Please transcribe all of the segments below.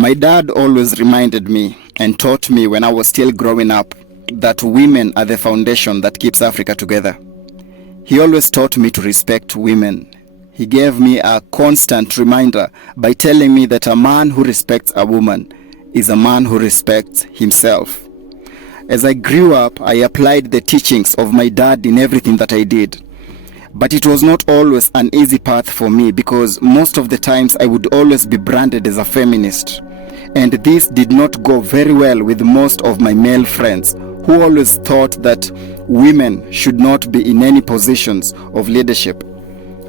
My dad always reminded me and taught me when I was still growing up that women are the foundation that keeps Africa together. He always taught me to respect women. He gave me a constant reminder by telling me that a man who respects a woman is a man who respects himself. As I grew up, I applied the teachings of my dad in everything that I did. But it was not always an easy path for me because most of the times I would always be branded as a feminist. And this did not go very well with most of my male friends who always thought that women should not be in any positions of leadership.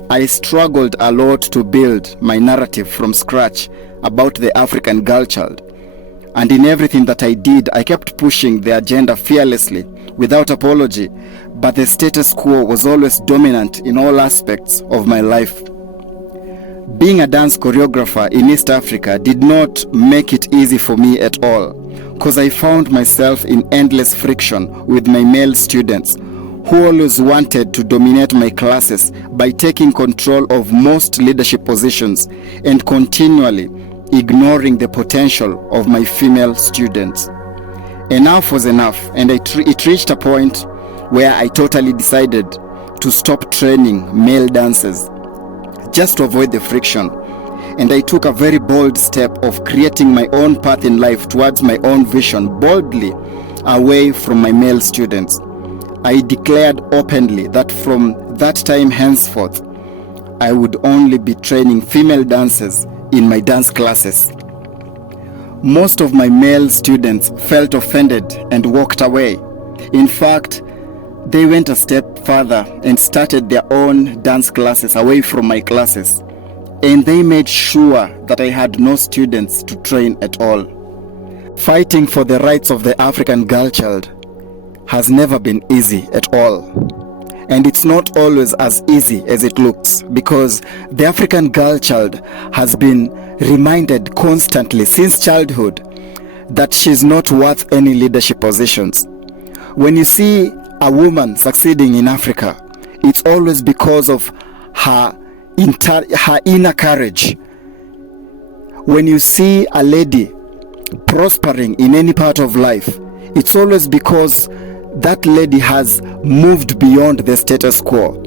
I struggled a lot to build my narrative from scratch about the African girl child. And in everything that I did, I kept pushing the agenda fearlessly, without apology, but the status quo was always dominant in all aspects of my life. Being a dance choreographer in East Africa did not make it easy for me at all, because I found myself in endless friction with my male students, who always wanted to dominate my classes by taking control of most leadership positions and continually ignoring the potential of my female students. Enough was enough, and it reached a point where I totally decided to stop training male dancers just to avoid the friction. And I took a very bold step of creating my own path in life towards my own vision, boldly away from my male students. I declared openly that from that time henceforth, I would only be training female dancers in my dance classes. Most of my male students felt offended and walked away. In fact, they went a step further and started their own dance classes away from my classes. And they made sure that I had no students to train at all. Fighting for the rights of the African girl child has never been easy at all. And it's not always as easy as it looks, because the African girl child has been reminded constantly since childhood that she's not worth any leadership positions. When you see a woman succeeding in Africa, it's always because of her inner courage. When you see a lady prospering in any part of life, it's always because that lady has moved beyond the status quo.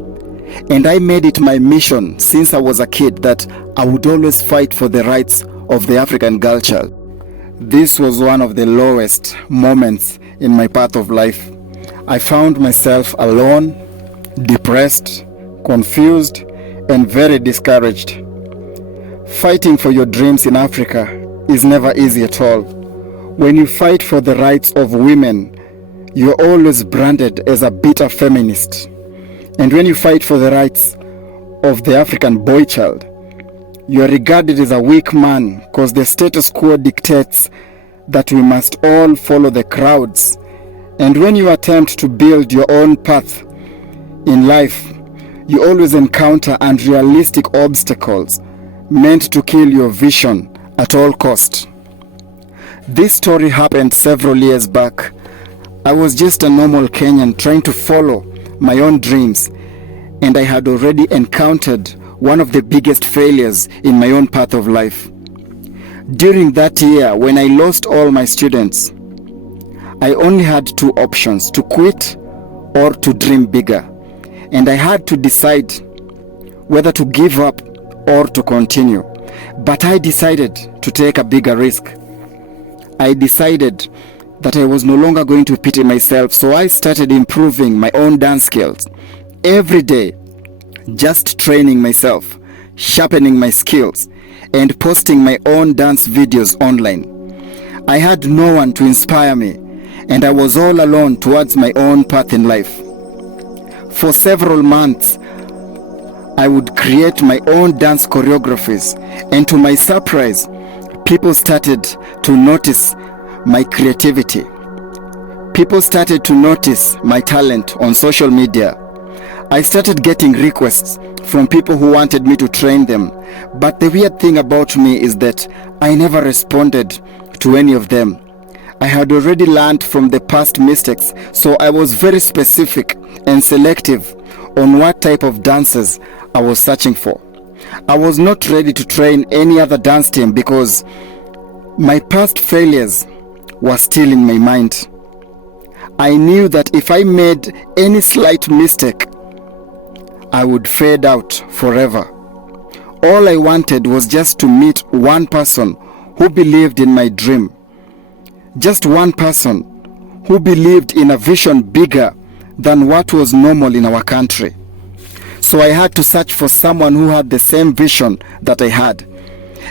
And I made it my mission since I was a kid that I would always fight for the rights of the African girl child. This was one of the lowest moments in my path of life. I found myself alone, depressed, confused, and very discouraged. Fighting for your dreams in Africa is never easy at all. When you fight for the rights of women, you're always branded as a bitter feminist. And when you fight for the rights of the African boy child, you're regarded as a weak man because the status quo dictates that we must all follow the crowds. And when you attempt to build your own path in life, you always encounter unrealistic obstacles meant to kill your vision at all cost. This story happened several years back. I was just a normal Kenyan trying to follow my own dreams, and I had already encountered one of the biggest failures in my own path of life. During that year, when I lost all my students, I only had two options: to quit or to dream bigger. And I had to decide whether to give up or to continue. But I decided to take a bigger risk. I decided that I was no longer going to pity myself, so I started improving my own dance skills every day, just training myself, sharpening my skills, and posting my own dance videos online. I had no one to inspire me, and I was all alone towards my own path in life. For several months, I would create my own dance choreographies, and to my surprise, people started to notice my creativity. People started to notice my talent on social media. I started getting requests from people who wanted me to train them. But the weird thing about me is that I never responded to any of them. I had already learned from the past mistakes, so I was very specific and selective on what type of dancers I was searching for. I was not ready to train any other dance team because My past failures were still in my mind. I knew that if I made any slight mistake, I would fade out forever. All I wanted was just to meet one person who believed in my dream. Just one person who believed in a vision bigger than what was normal in our country. So I had to search for someone who had the same vision that I had.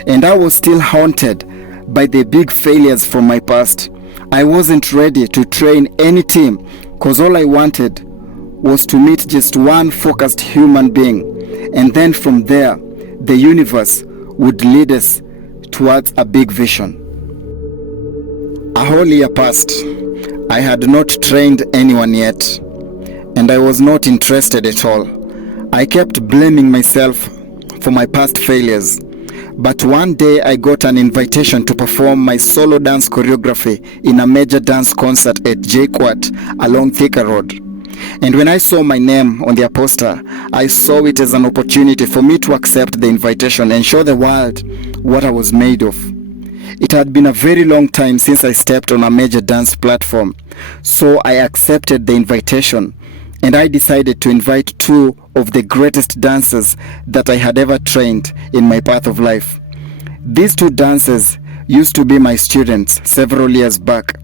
And I was still haunted by the big failures from my past. I wasn't ready to train any team because all I wanted was to meet just one focused human being. And then from there, the universe would lead us towards a big vision. A whole year passed. I had not trained anyone yet, and I was not interested at all. I kept blaming myself for my past failures. But one day I got an invitation to perform my solo dance choreography in a major dance concert at JKUAT along Thika Road. And when I saw my name on their poster, I saw it as an opportunity for me to accept the invitation and show the world what I was made of. It had been a very long time since I stepped on a major dance platform, so I accepted the invitation and I decided to invite two of the greatest dancers that I had ever trained in my path of life. These two dancers used to be my students several years back,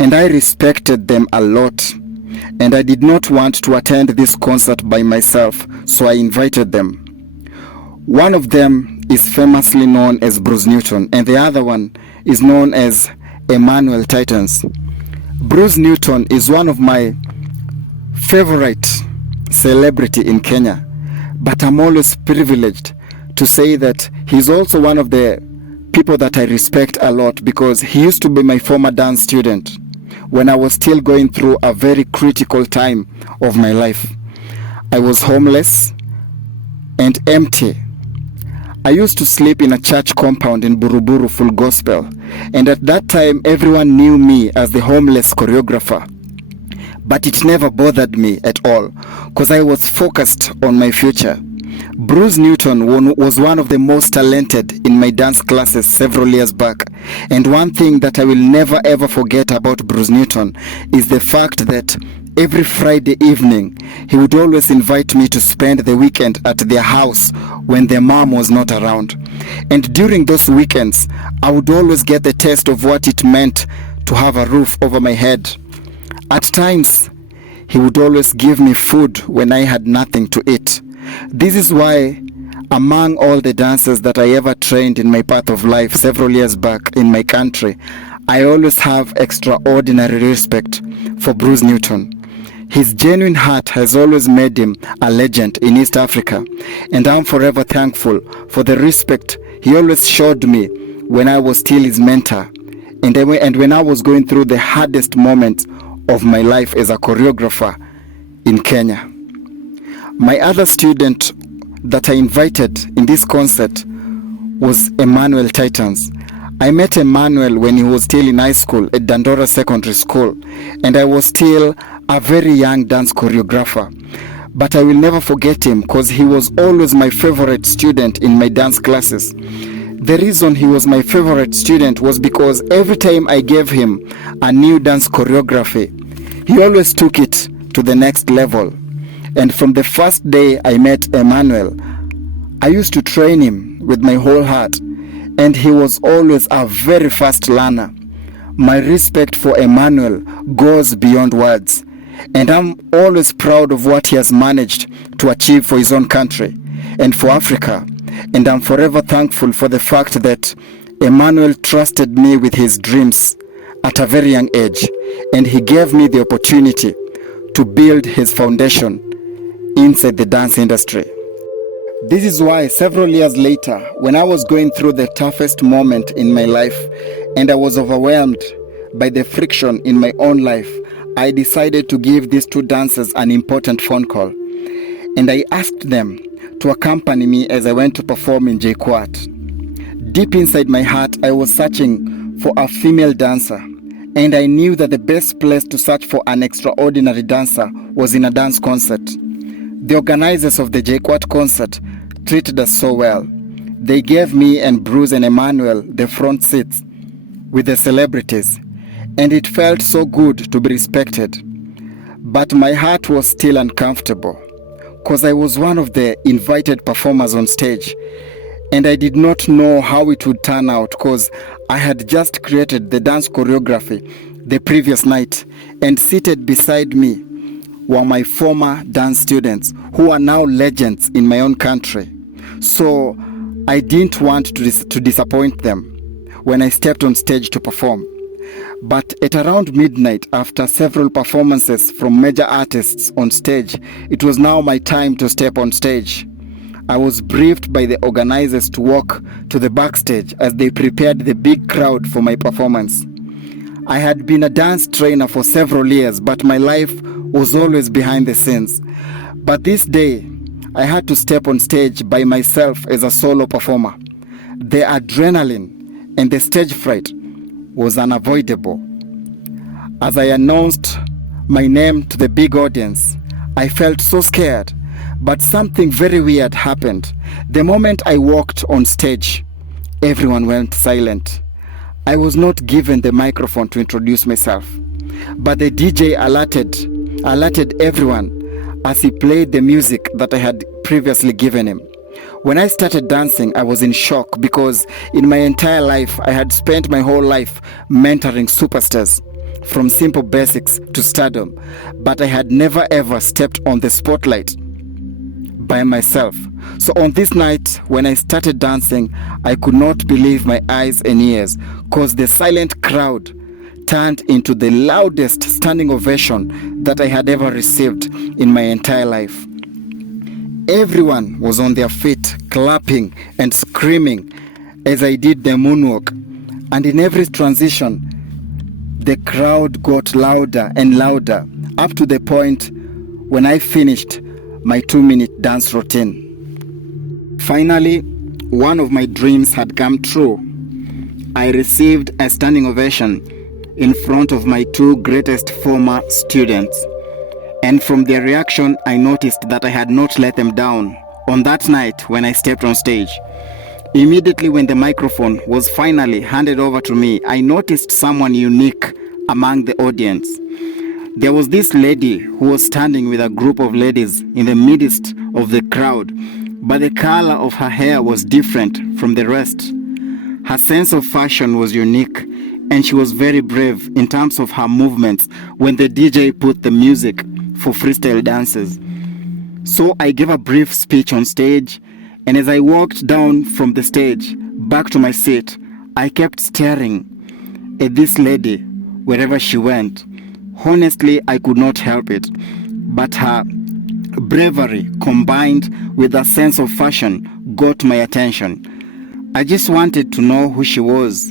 and I respected them a lot. And I did not want to attend this concert by myself, so I invited them. One of them is famously known as Bruce Newton, and the other one is known as Emmanuel Titans. Bruce Newton is one of my favorite celebrity in Kenya, but I'm always privileged to say that he's also one of the people that I respect a lot because he used to be my former dance student when I was still going through a very critical time of my life. I was homeless and empty. I used to sleep in a church compound in Buruburu Full Gospel, and at that time everyone knew me as the homeless choreographer. But it never bothered me at all because I was focused on my future. Bruce Newton was one of the most talented in my dance classes several years back. And one thing that I will never ever forget about Bruce Newton is the fact that every Friday evening, he would always invite me to spend the weekend at their house when their mom was not around. And during those weekends, I would always get the taste of what it meant to have a roof over my head. At times, he would always give me food when I had nothing to eat. This is why, among all the dancers that I ever trained in my path of life several years back in my country, I always have extraordinary respect for Bruce Newton. His genuine heart has always made him a legend in East Africa, and I'm forever thankful for the respect he always showed me when I was still his mentor, and when I was going through the hardest moments of my life as a choreographer in Kenya. My other student that I invited in this concert was Emmanuel Titans. I met Emmanuel when he was still in high school at Dandora Secondary School, and I was still a very young dance choreographer. But I will never forget him because he was always my favorite student in my dance classes. The reason he was my favorite student was because every time I gave him a new dance choreography, he always took it to the next level. And from the first day I met Emmanuel, I used to train him with my whole heart, and he was always a very fast learner. My respect for Emmanuel goes beyond words, and I'm always proud of what he has managed to achieve for his own country and for Africa. And I'm forever thankful for the fact that Emmanuel trusted me with his dreams at a very young age, and he gave me the opportunity to build his foundation inside the dance industry. This is why several years later, when I was going through the toughest moment in my life and I was overwhelmed by the friction in my own life, I decided to give these two dancers an important phone call. And I asked them to accompany me as I went to perform in JKUAT. Deep inside my heart, I was searching for a female dancer, and I knew that the best place to search for an extraordinary dancer was in a dance concert. The organizers of the JKUAT concert treated us so well. They gave me and Bruce and Emmanuel the front seats, with the celebrities, and it felt so good to be respected. But my heart was still uncomfortable, because I was one of the invited performers on stage, and I did not know how it would turn out, because I had just created the dance choreography the previous night, and seated beside me were my former dance students who are now legends in my own country. So I didn't want to disappoint them when I stepped on stage to perform. But at around midnight, after several performances from major artists on stage, it was now my time to step on stage. I was briefed by the organizers to walk to the backstage as they prepared the big crowd for my performance. I had been a dance trainer for several years, but my life was always behind the scenes. But this day, I had to step on stage by myself as a solo performer. The adrenaline and the stage fright was unavoidable. As I announced my name to the big audience, I felt so scared, but something very weird happened. The moment I walked on stage, everyone went silent. I was not given the microphone to introduce myself, but the DJ alerted everyone as he played the music that I had previously given him. When I started dancing, I was in shock because in my entire life, I had spent my whole life mentoring superstars, from simple basics to stardom, but I had never ever stepped on the spotlight by myself. So on this night, when I started dancing, I could not believe my eyes and ears, because the silent crowd turned into the loudest standing ovation that I had ever received in my entire life. Everyone was on their feet, clapping and screaming as I did the moonwalk. And in every transition, the crowd got louder and louder, up to the point when I finished my 2-minute dance routine. Finally, one of my dreams had come true. I received a standing ovation in front of my 2 greatest former students. And from their reaction, I noticed that I had not let them down on that night when I stepped on stage. Immediately when the microphone was finally handed over to me, I noticed someone unique among the audience. There was this lady who was standing with a group of ladies in the midst of the crowd, but the color of her hair was different from the rest. Her sense of fashion was unique, and she was very brave in terms of her movements when the DJ put the music for freestyle dances. So I gave a brief speech on stage, and as I walked down from the stage back to my seat, I kept staring at this lady wherever she went. Honestly, I could not help it, but her bravery combined with a sense of fashion got my attention. I just wanted to know who she was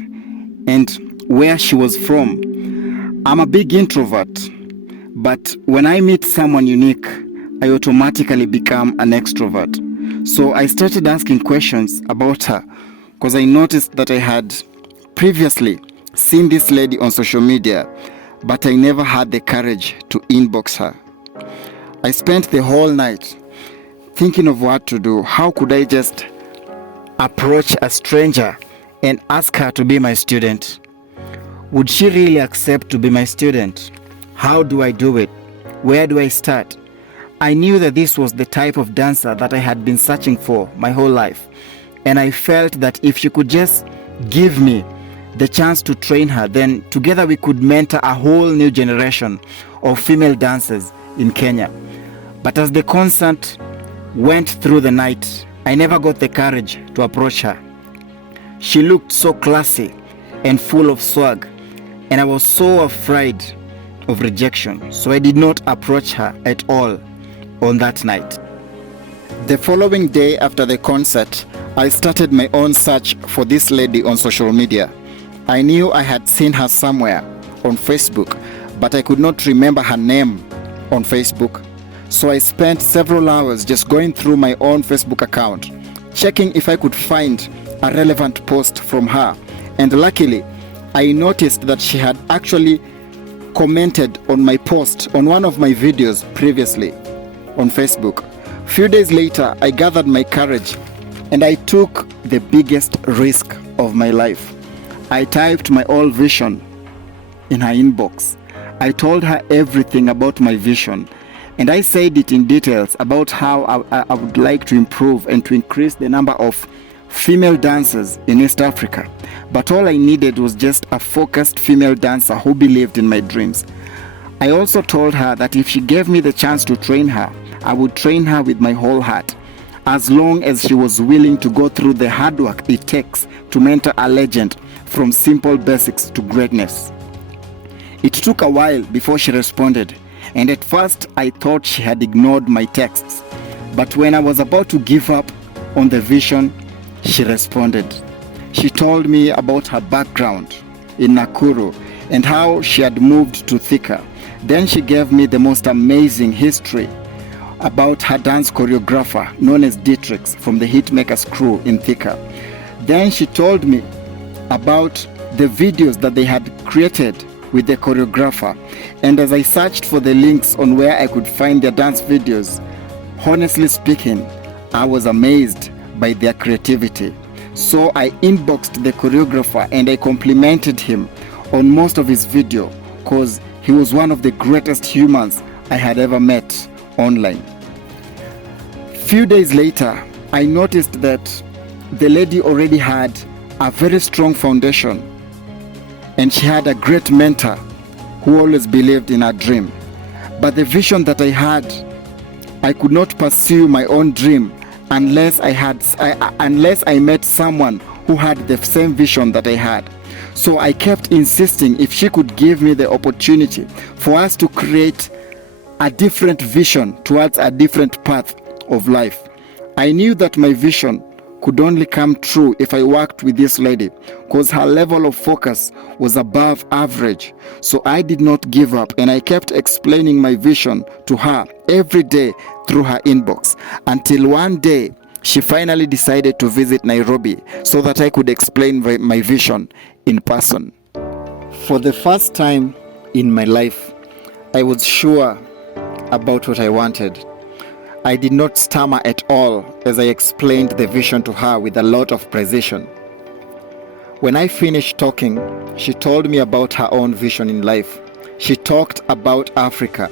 and where she was from. I'm a big introvert, but when I meet someone unique, I automatically become an extrovert. So I started asking questions about her, because I noticed that I had previously seen this lady on social media, but I never had the courage to inbox her. I spent the whole night thinking of what to do. How could I just approach a stranger and ask her to be my student? Would she really accept to be my student? How do I do it? Where do I start? I knew that this was the type of dancer that I had been searching for my whole life, and I felt that if she could just give me the chance to train her, then together we could mentor a whole new generation of female dancers in Kenya. But as the concert went through the night, I never got the courage to approach her. She looked so classy and full of swag, and I was so afraid of rejection, so I did not approach her at all on that night. The following day after the concert, I started my own search for this lady on social media. I knew I had seen her somewhere on Facebook, but I could not remember her name on Facebook. So I spent several hours just going through my own Facebook account, checking if I could find a relevant post from her. And luckily, I noticed that she had actually commented on my post on one of my videos previously on Facebook. A few days later, I gathered my courage and I took the biggest risk of my life. I typed my whole vision in her inbox. I told her everything about my vision, and I said it in details about how I would like to improve and to increase the number of female dancers in East Africa. But all I needed was just a focused female dancer who believed in my dreams. I also told her that if she gave me the chance to train her, I would train her with my whole heart, as long as she was willing to go through the hard work it takes to mentor a legend from simple basics to greatness. It took a while before she responded, and at first I thought she had ignored my texts. But when I was about to give up on the vision, she responded. She told me about her background in Nakuru and how she had moved to Thika. Then she gave me the most amazing history about her dance choreographer known as Dietrich from the Hitmakers crew in Thika. Then she told me about the videos that they had created with the choreographer, and as I searched for the links on where I could find their dance videos, honestly speaking, I was amazed by their creativity. So I inboxed the choreographer and I complimented him on most of his video, because he was one of the greatest humans I had ever met online. Few days later, I noticed that the lady already had a very strong foundation, and she had a great mentor who always believed in her dream. But the vision that I had, I could not pursue my own dream unless I met someone who had the same vision that I had. So I kept insisting if she could give me the opportunity for us to create a different vision towards a different path of life. I knew that my vision could only come true if I worked with this lady, because her level of focus was above average. So I did not give up, and I kept explaining my vision to her every day through her inbox, until one day she finally decided to visit Nairobi so that I could explain my vision in person. For the first time in my life, I was sure about what I wanted. I did not stammer at all as I explained the vision to her with a lot of precision. When I finished talking, she told me about her own vision in life. She talked about Africa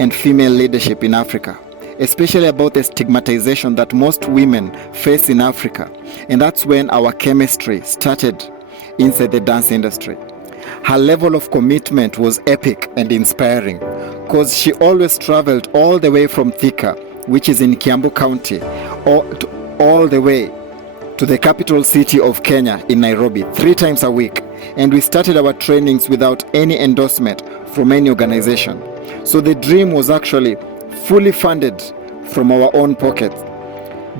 and female leadership in Africa, especially about the stigmatization that most women face in Africa. And that's when our chemistry started inside the dance industry. Her level of commitment was epic and inspiring, because she always traveled all the way from Thika, which is in Kiambu County, all the way to the capital city of Kenya in Nairobi 3 times a week. And we started our trainings without any endorsement from any organization. So the dream was actually fully funded from our own pockets.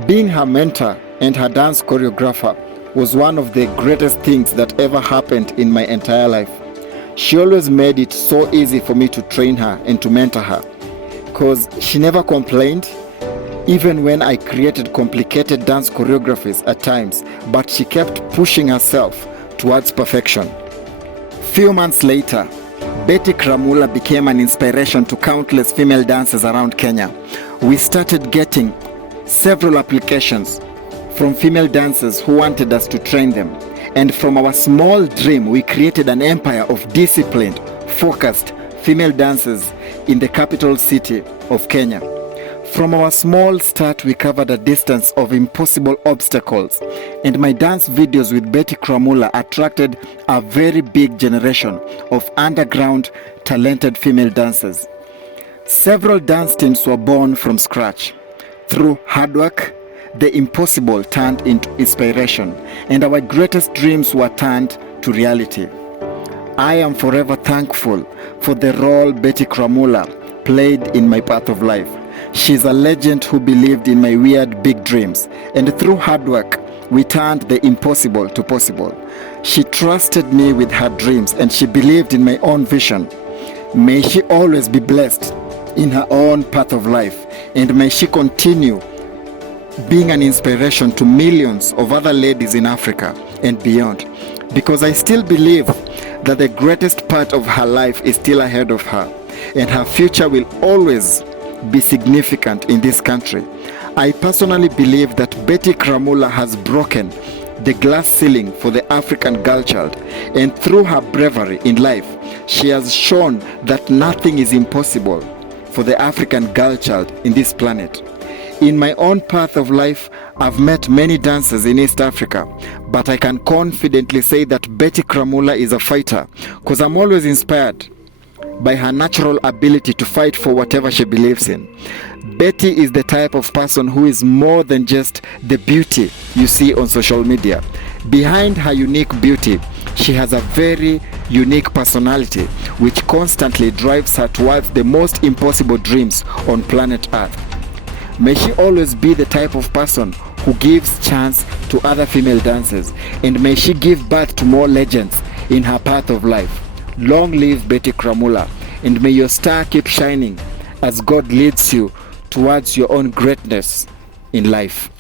Being her mentor and her dance choreographer was one of the greatest things that ever happened in my entire life. She always made it so easy for me to train her and to mentor her, because she never complained, even when I created complicated dance choreographies at times, but she kept pushing herself towards perfection. Few months later, BETTY KRAMULAH became an inspiration to countless female dancers around Kenya. We started getting several applications from female dancers who wanted us to train them. And from our small dream, we created an empire of disciplined, focused female dancers in the capital city of Kenya. From our small start, we covered a distance of impossible obstacles, and my dance videos with BETTY KRAMULAH attracted a very big generation of underground, talented female dancers. Several dance teams were born from scratch. Through hard work, the impossible turned into inspiration, and our greatest dreams were turned to reality. I am forever thankful for the role BETTY KRAMULAH played in my path of life. She's a legend who believed in my weird big dreams, and through hard work, we turned the impossible to possible. She trusted me with her dreams, and she believed in my own vision. May she always be blessed in her own path of life, and may she continue being an inspiration to millions of other ladies in Africa and beyond, because I still believe that the greatest part of her life is still ahead of her, and her future will always be significant in this country. I personally believe that BETTY KRAMULAH has broken the glass ceiling for the African girl child, and through her bravery in life, she has shown that nothing is impossible for the African girl child in this planet. In my own path of life, I've met many dancers in East Africa, but I can confidently say that Betty Kramula is a fighter, because I'm always inspired by her natural ability to fight for whatever she believes in. Betty is the type of person who is more than just the beauty you see on social media. Behind her unique beauty, she has a very unique personality which constantly drives her towards the most impossible dreams on planet Earth. May she always be the type of person who gives chance to other female dancers, and may she give birth to more legends in her path of life. Long live Betty Kramula, and may your star keep shining as God leads you towards your own greatness in life.